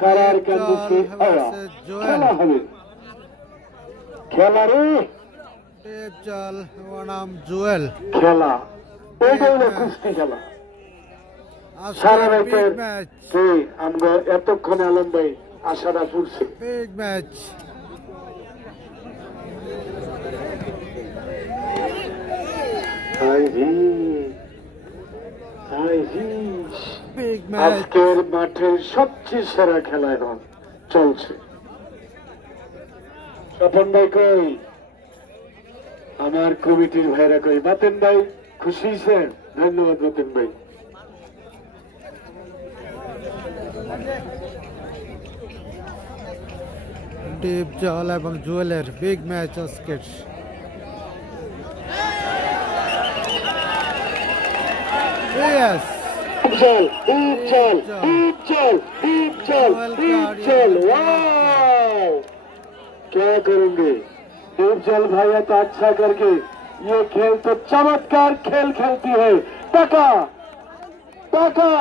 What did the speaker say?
কারার কান্দিছে খেলা হবে খেলা রে চাল বনাম জুয়েল খেলা এইটা হলো কুস্তি খেলা সারা রাতের আমরা এতক্ষণে আলম ভাই আশাটা ফুটছে বিগ ম্যাচ আজকের মাঠের সবচেয়ে সেরা খেলা এখন চলছে স্বপন ভাই কই আমার কমিটির ভাইরা কই বাতেন ভাই খুশি হয়েছেন ধন্যবাদ বাতেন ভাই ডিপ জল এবং জুয়েলের বিগ ম্যাচ আজকের Yes. चल चल चल चल चल वाह क्या करेंगे चल भाई तो अच्छा करके ये खेल तो चमत्कार खेल खेलती है टका टका